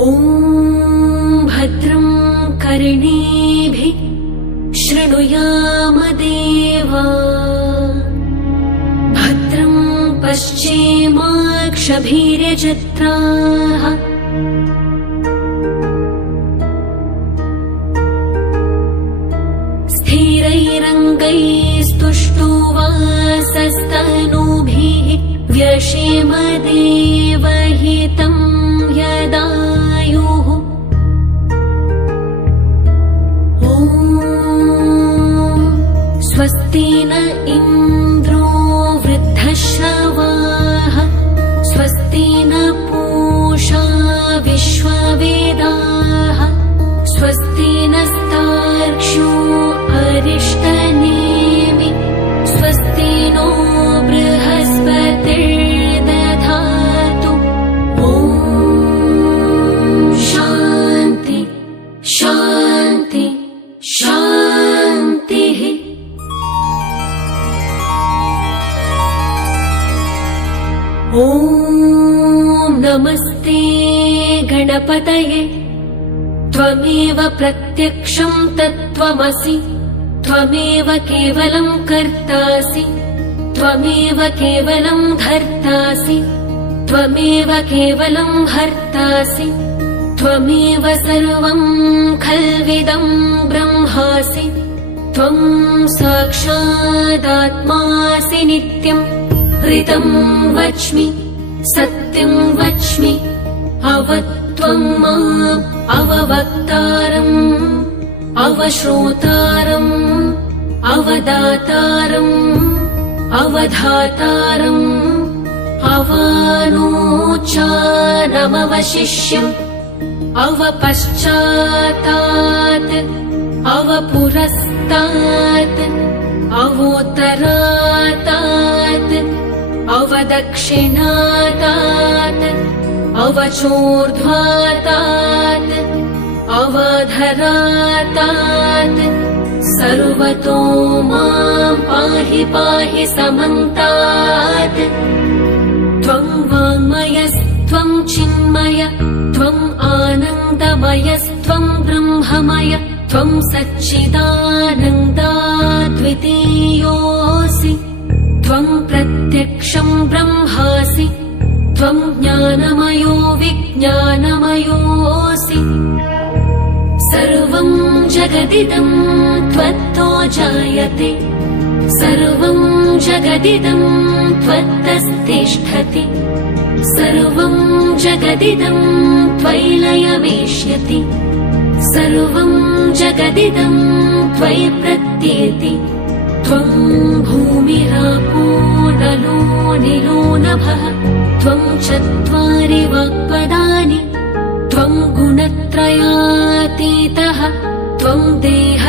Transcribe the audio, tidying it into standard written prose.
ॐ भद्रं कर्णेभिः शृणुयाम देवा भद्रं पश्येमाक्षभिर्यजत्राः स्थिरैरङ्गैस्तुष्टुवासस्तनूभिः व्यशेम देवहितं यदायुः ॐ स्वस्ति न इन्द्रो वृद्धश्रवाः स्वस्ति न पूषा विश्ववेदाः स्वस्ति नस्तार्क्ष्यो अरिष्टनेमि स्वस्ति नो बृहस्पतिर्दधातु ॐ शान्ति शान्ति शान्तिः। ॐ नमस्ते गणपतये त्वमेव प्रत्यक्षं तत्त्वमसि त्वमेव केवलं कर्तासि त्वमेव केवलं धर्तासि त्वमेव केवलं हर्तासि त्वमेव सर्वं खल्विदं ब्रह्मासि त्वं साक्षादात्मासि नित्यं ऋतं वच्मि सत्यं वच्मि अवत्वं माम् अववक्तारम् अवश्रोतारम् अवदातारम् अवधातारम् अवानोचानमवशिष्यम् अवपश्चातात् अवपुरस्तात् अवोत्तरातात् अवदक्षिणातात् अवचोर्ध्वातात् अवधरातात् सर्वतो मां पाहि पाहि समन्तात् त्वं वाङ्मयस्त्वं चिन्मय त्वं आनन्दमयस्त्वं ब्रह्ममय त्वं सच्चिदानन्दाद्वितीयोऽसि त्वं प्रत्यक्षं ब्रह्मासि त्वं ज्ञानमयो विज्ञानमयोऽसि सर्वं जगदिदं त्वत्तो जायते सर्वं जगदिदं त्वत्तस्तिष्ठति सर्वं जगदिदं त्वयि लयमेष्यति सर्वं जगदिदं त्वयि प्रत्येति त्वं भूमिरापो नलो निलो नभः त्वं चत्वारि वाक्पदानि त्वं गुणत्रयातीतः त्वं देह